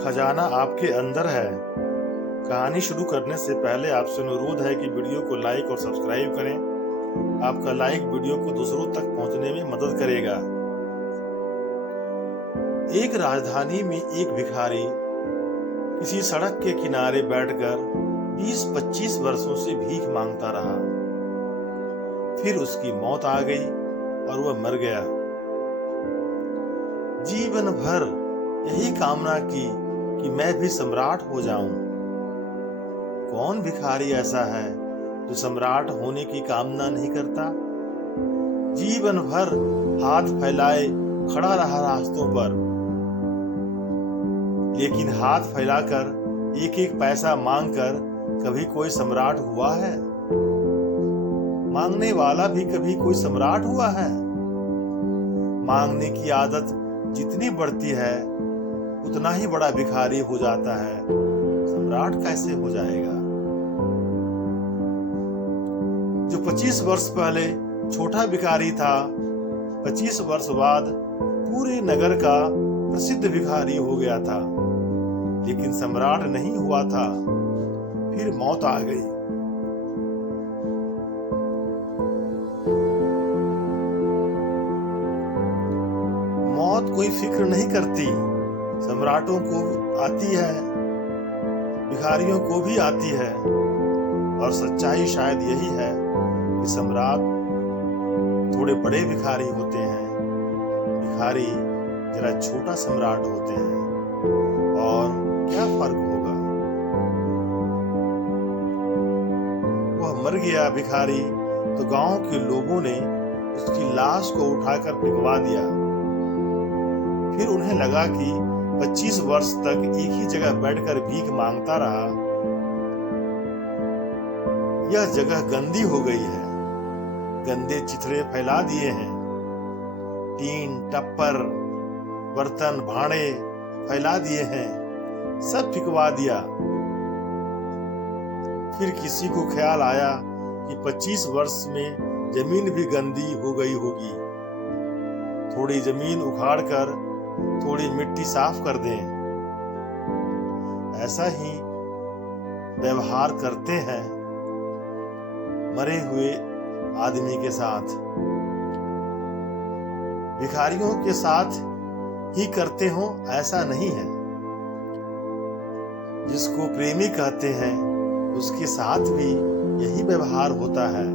खजाना आपके अंदर है। कहानी शुरू करने से पहले आपसे अनुरोध है कि वीडियो को लाइक और सब्सक्राइब करें। आपका लाइक वीडियो को दूसरों तक पहुंचने में मदद करेगा। एक राजधानी में एक भिखारी किसी सड़क के किनारे बैठकर 20-25 वर्षों से भीख मांगता रहा। फिर उसकी मौत आ गई और वह मर गया। जीवन भर यही कामना की कि मैं भी सम्राट हो जाऊं। कौन भिखारी ऐसा है जो सम्राट होने की कामना नहीं करता? जीवन भर हाथ फैलाए खड़ा रहा रास्तों पर, लेकिन हाथ फैलाकर एक एक पैसा मांगकर कभी कोई सम्राट हुआ है? मांगने वाला भी कभी कोई सम्राट हुआ है? मांगने की आदत जितनी बढ़ती है उतना ही बड़ा भिखारी हो जाता है। सम्राट कैसे हो जाएगा? जो 25 वर्ष पहले छोटा भिखारी था, 25 वर्ष बाद पूरे नगर का प्रसिद्ध भिखारी हो गया था, लेकिन सम्राट नहीं हुआ था। फिर मौत आ गई। मौत कोई फिक्र नहीं करती। सम्राटों को आती है, भिखारियों को भी आती है। और सच्चाई शायद यही है कि सम्राट थोड़े बड़े भिखारी होते हैं, भिखारी जरा छोटा सम्राट होते हैं। और क्या फर्क होगा? वह मर गया भिखारी तो गांव के लोगों ने उसकी लाश को उठाकर फेंकवा दिया। फिर उन्हें लगा कि 25 वर्ष तक एक ही जगह बैठकर भीख मांगता रहा, यह जगह गंदी हो गई है। गंदे चिथड़े फैला दिए हैं, टीन टप्पर बर्तन भांडे फैला दिए हैं, सब फिकवा दिया। फिर किसी को ख्याल आया कि 25 वर्ष में जमीन भी गंदी हो गई होगी। थोड़ी जमीन उखाड़कर थोड़ी मिट्टी साफ कर दें। ऐसा ही व्यवहार करते हैं मरे हुए आदमी के साथ। भिखारियों के साथ ही करते हो ऐसा नहीं है। जिसको प्रेमी कहते हैं उसके साथ भी यही व्यवहार होता है।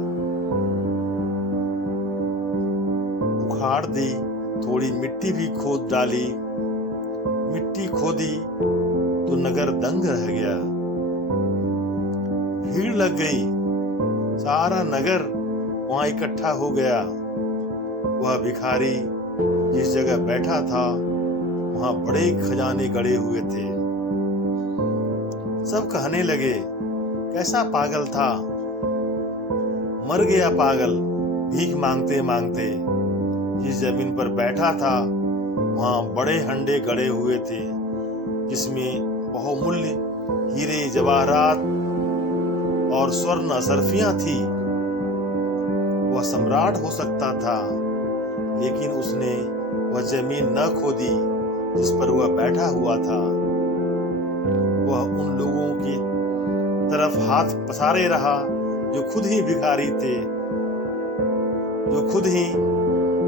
उखाड़ दी, थोड़ी मिट्टी भी खोद डाली। मिट्टी खोदी तो नगर दंग रह गया। भीड़ लग गई, सारा नगर वहां इकट्ठा हो गया। वह भिखारी जिस जगह बैठा था वहां बड़े खजाने गड़े हुए थे। सब कहने लगे, कैसा पागल था, मर गया पागल भीख मांगते मांगते। जिस जमीन पर बैठा था वहां बड़े हंडे गड़े हुए थे, जिसमें बहुमूल्य हीरे जवाहरात और स्वर्ण असरफियां थी। वह सम्राट हो सकता था, लेकिन उसने वह जमीन न खोदी जिस पर वह बैठा हुआ था। वह उन लोगों की तरफ हाथ पसारे रहा जो खुद ही भिखारी थे, जो खुद ही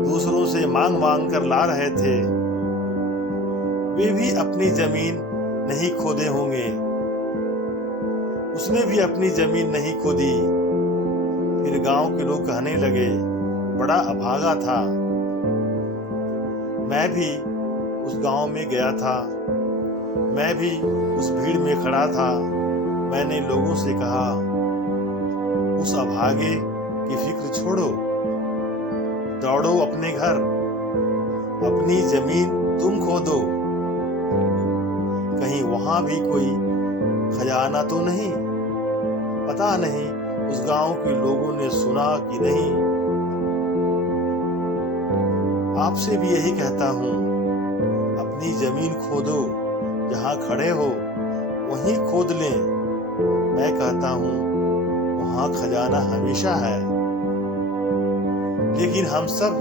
दूसरों से मांग मांग कर ला रहे थे। वे भी अपनी जमीन नहीं खोदे होंगे, उसने भी अपनी जमीन नहीं खोदी। फिर गांव के लोग कहने लगे, बड़ा अभागा था। मैं भी उस गांव में गया था, मैं भी उस भीड़ में खड़ा था। मैंने लोगों से कहा, उस अभागे की फिक्र छोड़ो, दौड़ो अपने घर, अपनी जमीन तुम खोदो। कहीं वहां भी कोई खजाना तो नहीं? पता नहीं उस गांव के लोगों ने सुना कि नहीं। आपसे भी यही कहता हूं, अपनी जमीन खोदो, जहां खड़े हो वहीं खोद लें। मैं कहता हूं वहां खजाना हमेशा है। लेकिन हम सब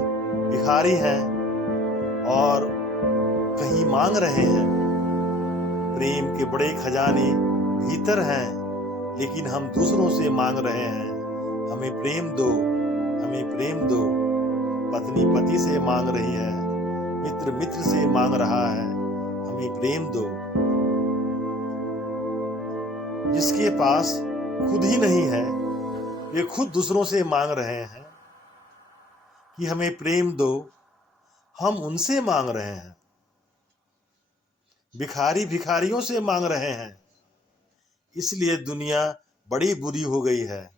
भिखारी हैं और कहीं मांग रहे हैं, प्रेम के बड़े खजाने भीतर हैं, लेकिन हम दूसरों से मांग रहे हैं, हमें प्रेम दो, हमें प्रेम दो। पत्नी पति से मांग रही है, मित्र मित्र से मांग रहा है, हमें प्रेम दो। जिसके पास खुद ही नहीं है, वे खुद दूसरों से मांग रहे हैं कि हमें प्रेम दो, हम उनसे मांग रहे हैं। भिखारी भिखारियों से मांग रहे हैं, इसलिए दुनिया बड़ी बुरी हो गई है।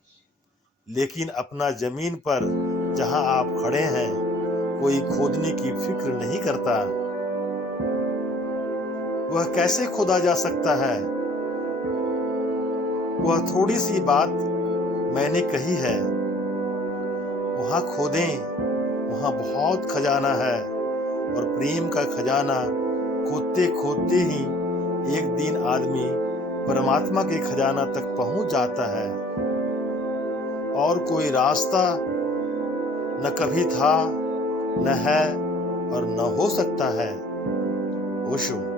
लेकिन अपना जमीन पर जहां आप खड़े हैं, कोई खोदने की फिक्र नहीं करता। वह कैसे खोदा जा सकता है? वह थोड़ी सी बात मैंने कही है। वहां खोदें, वहां बहुत खजाना है, और प्रेम का खजाना खोदते खोदते ही एक दिन आदमी परमात्मा के खजाना तक पहुंच जाता है। और कोई रास्ता न कभी था, न है, और न हो सकता है। ओशो।